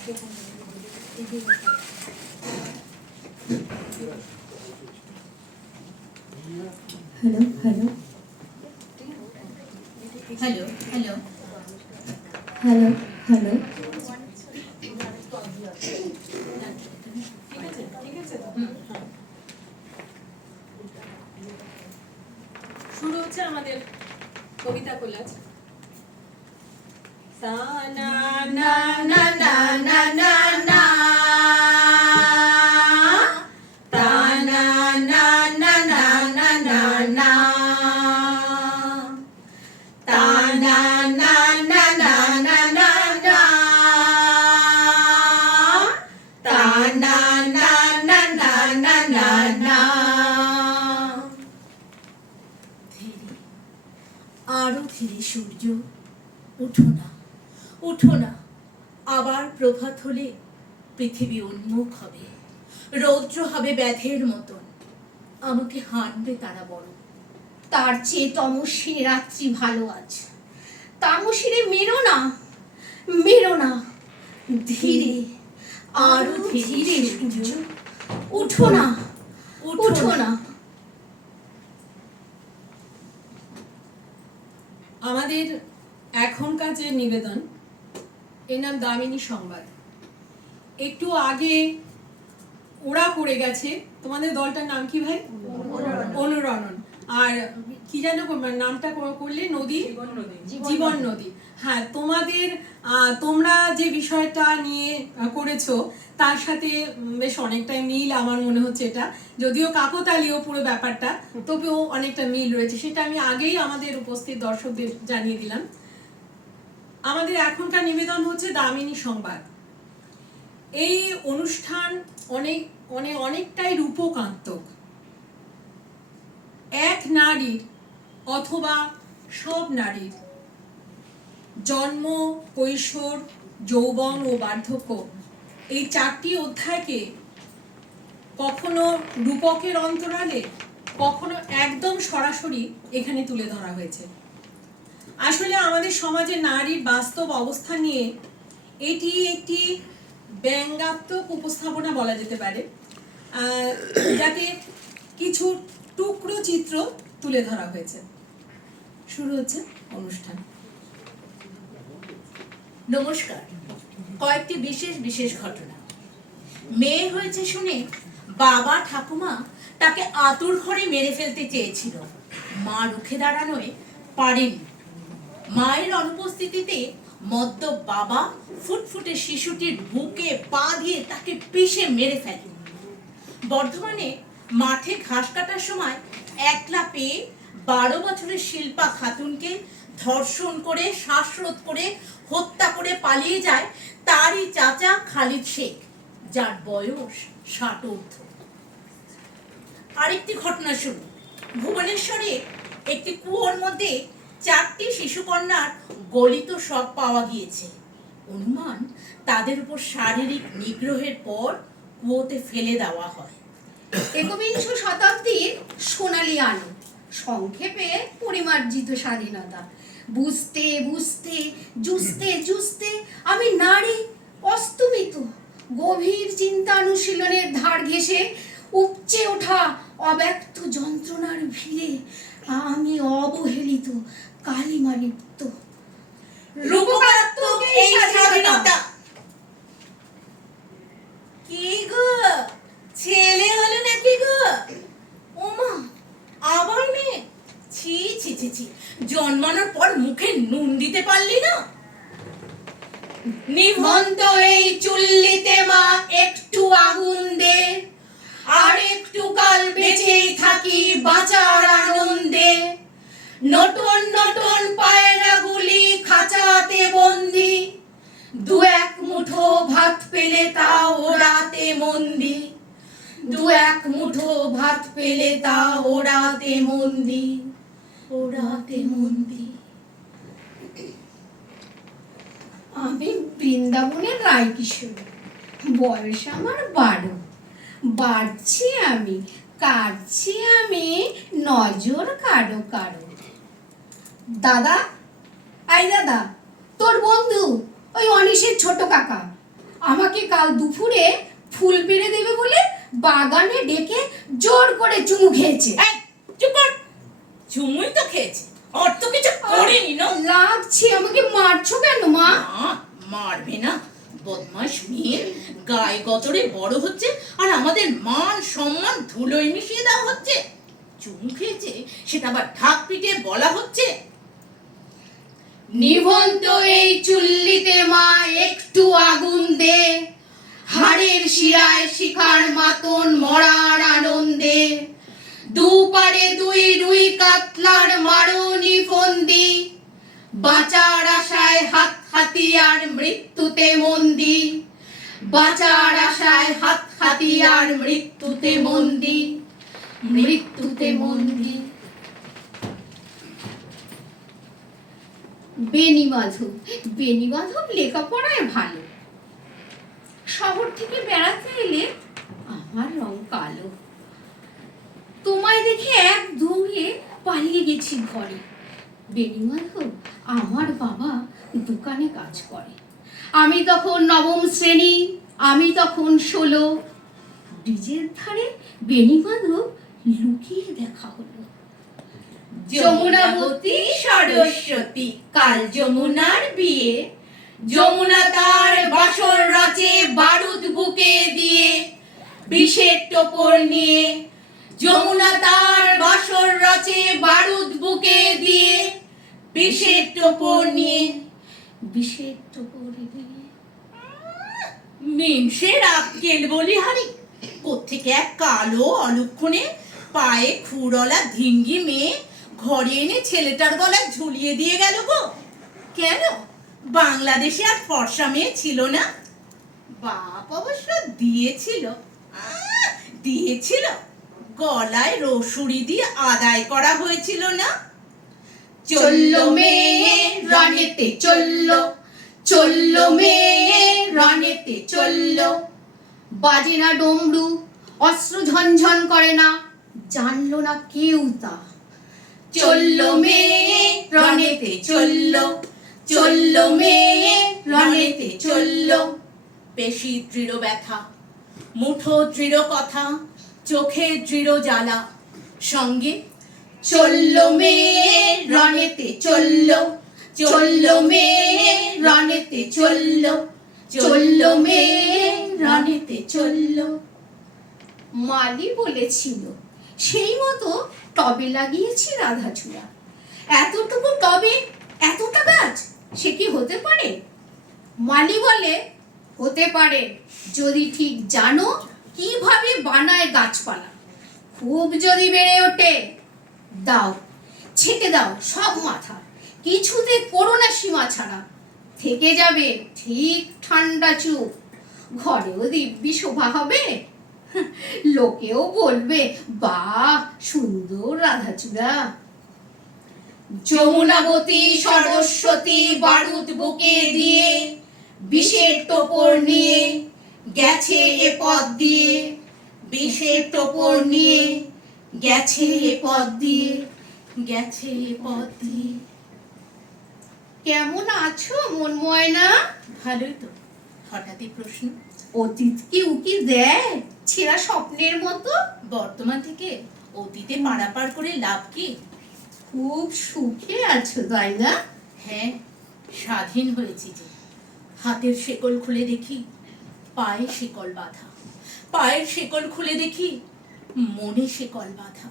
Hello hello hello hello hello hello শুরু হচ্ছে আমাদের কবিতা কোলাজ। সা না না না না না না না তা না না না না না না না তা না না না না না না না তা না না না না না না না। আরো ধীরে সূর্য, উঠো না, উঠো না। আবার প্রভাত হলে পৃথিবী উন্মুখ হবে, রৌদ্র হবে ব্যাধের মতন, আমাকে হানবে তারা বড়। তার চেয়ে তমস্বিনী রাত্রি ভালো আছে। তামসিরে মেরো না, মেরো না। ধীরে, আরো ধীরে সূর্য, উঠো না, উঠো না। আমাদের এখনকার যে নিবেদন, এর নাম দামিনী সংবাদ। একটু আগে ওরা করে গেছে, তোমাদের দলটার নাম কি ভাই? অনুরণন। আর কি যেন নামটা করলে? নদী, জীবন নদী। হ্যাঁ, তোমরা যে বিষয়টা নিয়ে করেছো তার সাথে বেশ অনেকটাই মিল আমার মনে হচ্ছে। এটা যদিও কাকতালীয় পুরো ব্যাপারটা, তবেও অনেকটা মিল রয়েছে, সেটা আমি আগেই আমাদের উপস্থিত দর্শকদের জানিয়ে দিলাম। আমাদের এখনকার নিবেদন হচ্ছে দামিনী সংবাদ। এই অনুষ্ঠান অনেকটাই রূপকান্তক। এক নারীর অথবা সব নারীর জন্ম, কৈশোর, যৌবন ও বার্ধক্য, এই 4টি অধ্যায়কে কখনো রূপকের অন্তরালে, কখনো একদম সরাসরি এখানে তুলে ধরা হয়েছে। আসলে আমাদের সমাজে নারীর বাস্তব অবস্থা নিয়ে এটি একটি ব্যঙ্গাত্মক উপস্থাপনা বলা যেতে পারে, যাতে কিছু টুকরো চিত্র তুলে ধরা হয়েছে। শুরু হচ্ছে অনুষ্ঠান। নমস্কার। কয়েকটি বিশেষ বিশেষ ঘটনা। মেয়ে হয়েছে শুনে বাবা ঠাকুমা তাকে আতুর ঘরে মেরে ফেলতে চেয়েছিল, মা রুখে দাঁড়ানোয় পারেনি। মায়ের অনুপস্থিতিতে মদ্যপ বাবা ফুটফুটে শিশুটির বুকে পা দিয়ে তাকে পিষে মেরে ফেলে। বর্ধমানে মাঠে ঘাস কাটার সময় একলা পেয়ে 12 বছরের শিল্পা খাতুনকে ধর্ষণ করে, শ্বাসরোধ করে, হত্যা করে পালিয়ে যায় তারই চাচা খালিদ শেখ, যার বয়স 60 ঊর্ধ্ব। আরেকটি ঘটনা শুরু। ভুবনেশ্বরে একটি কুয়োর মধ্যে 4টি শিশুকন্যার গলিত শব পাওয়া গিয়েছে। অনুমান তাদের উপর শারীরিক নিগ্রহের পর কুয়োতে ফেলে দেওয়া হয়। একবিংশ শতাব্দীর সোনালী আলো, সংক্ষেপে পরিমার্জিত স্বাধীনতা। বুঝতে বুঝতে, জুঝতে জুঝতে আমি নারী অস্তমিত। গভীর চিন্তানুশীলনের ধার ঘেঁষে উপচে ওঠা অব্যক্ত যন্ত্রণার ভিড়ে আমি অবহেলিত, কালিমালিপ্ত। রূপকাত্মক এই স্বাধীনতা। কি গো, ছেলে হলো নাকি গো? ওমা, আবার মেয়ে? ছি ছি ছি ছি, জন্মানোর পর মুখে নুন দিতে পারলি না? নিভন্ত এই চুল্লিতে মা একটু আগুন দে, আর একটু কাল বেঁচেই থাকি বাঁচার আনন্দে। নটন নটন পায়রাগুলি খাঁচাতে বন্দি, 2-1 মুঠো ভাত পেলে তা ওড়াতে মন্দি, 2-1 মুঠো ভাত পেলে তা ওড়াতে মন্দি, ওড়াতে মন্দি। আমি বৃন্দাবনের রায়কিশোর, বয়স আমার 12। বাড়ছি আমি, কাটছি আমি, নজর কারো কারো। দাদা, আই দাদা, তোর বন্ধু ওই অনিশের ছোট কাকা, আমাকে কাল দুপুরে ফুল পেড়ে দেবে বলে বাগানে ডেকে জোর করে চুমু খেয়েছে। এই, চুপ কর। চুমুই তো খেয়েছে, আর তো কিছু করেনি না। লাগছে, আমাকে মারছো কেন মা? না, মারবে না। বদমাশ মেয়ে গায়ে গতরে বড় হচ্ছে, আর আমাদের মান সম্মান ধুলোয় মিশিয়ে দেওয়া হচ্ছে। চুমু খেয়েছে সেটা আবার ঢাক পিটিয়ে বলা হচ্ছে। নিভন্ত এই চুল্লিতে মা একটু আগুন দে, হাড়ের শিরায় শিখার মাতন মরার আনন্দে, দুপারে দুই রুই কাতলার মারণি ফন্দি, বাঁচার আশায় হাত হাতিয়ার মৃত্যুতে মন্দি, বাঁচার আশায় হাত হাতিয়ার মৃত্যুতে মন্দি, মৃত্যুতে মন্দি। বেণীমাধব লেখাপড়ায় ভালো, শহর থেকে বেড়াতে এলে আমার রং কালো। তোমায় দেখে এক দৌড়ে পালিয়ে গেছি ঘরে। বেণীমাধব আমার বাবা দোকানে কাজ করে, আমি তখন নবম শ্রেণী, আমি তখন 16। ব্রিজের ধারে বেণীমাধব লুকিয়ে দেখা হলো। যমুনাবতী সরস্বতী কাল যমুনার বিয়ে, যমুনা তার বাসর রচে বারুদ বুকে দিয়ে, বিষের টোপর নিয়ে যমুনা তার বাসর রচে বারুদ বুকে দিয়ে, বিষের টোপর নিয়ে, বিষের টোপর দিয়ে। মিমসের আক্কেল বলিহারি কোত্থেকে এক কালো অলক্ষণে পায়ে খুরলা ধিঙ্গি মেয়ে ঘরে এনে ছেলেটার গলায় ঝুলিয়ে দিয়ে গেল গো। কেন বাংলাদেশে আর ফর্সা মেয়ে ছিল না? বাপ অবশ্য দিয়েছিল, দিয়েছিল, গলায় রসুরি দিয়ে আদায় করা হয়েছিল না? চললো মেয়ে রনেতে চললো, চললো মেয়ে রনেতে চললো, বাজে না ডমরু, অস্ত্র ঝনঝন করে না, জানলো না কেউ তা। চললো মেয়ে রনেতে চললো, চললো মেয়ে রনেতে চললো। পেশি দৃঢ় ব্যথা, মুঠো দৃঢ় কথা, চোখে দৃঢ় জ্বালা, সঙ্গে চললো মেয়ে রনেতে চললো, চললো মেয়ে রনেতে চললো, চললো মেয়ে রনেতে চললো। মালি বলেছিল, সেই মতো টবে লাগিয়েছি রাধাচূড়া। এতটুকু টবে এতটা গাছ, সে কি হতে পারে? মালি বলে, হতে পারে যদি ঠিক জানো কিভাবে বানায় গাছপালা। খুব যদি বেড়ে ওঠে, দাও, ছেটে দাও সব মাথা, কিছুতে করো না সীমা ছাড়া। থেকে যাবে ঠিক ঠান্ডা চুপ, ঘরেও দিব্যি শোভা হবে, লোকেও বলবে বাহ সুন্দর রাধাচূড়া। যমুনাবতী সরস্বতী বারুদ বুকে দিয়ে, বিষের টোপর নিয়ে গেছে এ পথ দিয়ে, বিষের টোপর নিয়ে গেছে এ পথ দিয়ে, গেছে এ পথ দিয়ে। কেমন আছো মন ময়না? ভালোই তো। হঠাৎই প্রশ্ন। অতীত কি উকি দেয় ছেঁড়া স্বপ্নের মতো? বর্তমান থেকে অতীতে পারাপার করে লাভ কি? খুব সুখে আছো তাই না? হ্যাঁ, স্বাধীন হয়েছি যে। হাতের শেকল খুলে দেখি পায়ে শেকল বাঁধা, পায়ের শেকল খুলে দেখি মনে শেকল বাঁধা।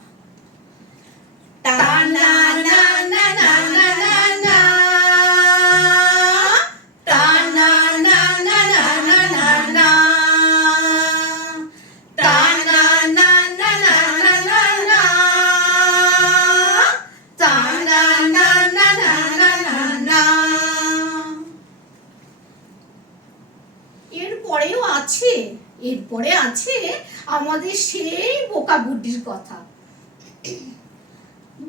তা না না না না না না না, তা না না না না না না না, তা না না না না না না না, তা না না না না না না না। এরপরেও আছে, এরপরে আছে আমাদের সেই বোকা বুদ্ধির কথা।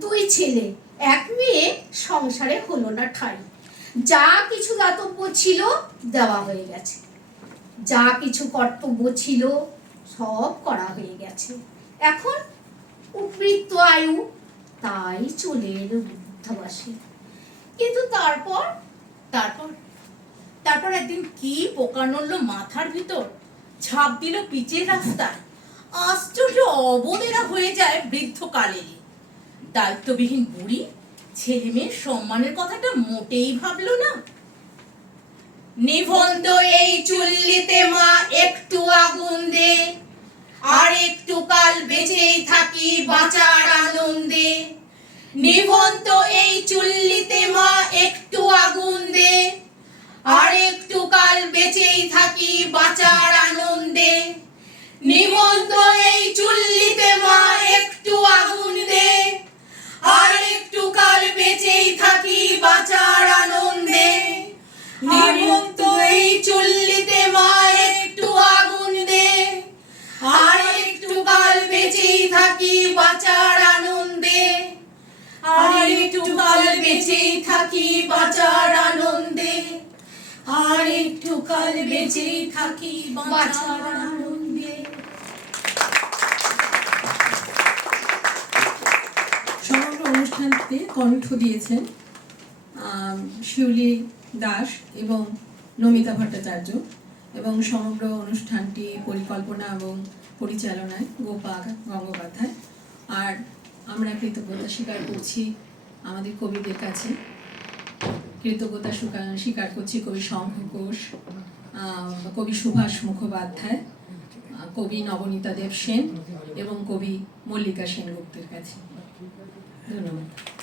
দুই ছেলে এক মেয়ে, সংসারে হলো না ঠাঁই। যা কিছু দাতব্য ছিল দেওয়া হয়ে গেছে, যা কিছু কর্তব্য ছিল সব করা হয়ে গেছে। এখন উপবৃত্ত আয়ু, তাই চলে এলো বৃদ্ধাবাসে। কিন্তু তারপর তারপর তারপর একদিন কি পোকা নড়লো মাথার ভিতর, ঝাঁপ দিল পিচের রাস্তায়। আশ্চর্য অবদেরা হয়ে যায় বৃদ্ধকালেরই। দায়িত্ববিহীন বুড়ি ছেলে মেয়ের সম্মানের কথাটা মোটেই ভাবলো না। নিভন্ত এই চুল্লিতে মা একটু আগুন দে, আর একটু কাল বেঁচেই থাকি বাঁচার আনন্দে। নিভন্ত এই চুল্লিতে মা একটু আগুন দে, আর একটু কাল বেঁচেই থাকি বাঁচার আনন্দে। নিভন্ত এই চুল্লিতে মা একটু আগুন দে, আর একটু কাল বেঁচেই থাকি বাঁচার আনন্দে। নিভন্ত এই চুল্লিতে মা একটু আগুন দে, আর একটু কাল বেঁচেই থাকি বাঁচার আনন্দে। আর একটু কাল বেঁচেই থাকি বাঁচার আনন্দে। আর একটু কাল বেঁচেই থাকি বাঁচার আনন্দে। সমগ্র অনুষ্ঠানটিতে কণ্ঠ দিয়েছেন শিউলি দাস এবং নমিতা ভট্টাচার্য, এবং সমগ্র অনুষ্ঠানটি পরিকল্পনা এবং পরিচালনায় গোপা গঙ্গোপাধ্যায়। আর আমরা কৃতজ্ঞতা স্বীকার করছি আমাদের কবিদের কাছে। কৃতজ্ঞতা স্বীকার করছি কবি শঙ্খ ঘোষ, কবি সুভাষ মুখোপাধ্যায়, কবি নবনীতা দেব সেন এবং কবি মল্লিকা সেনগুপ্তের কাছে। ধন্যবাদ।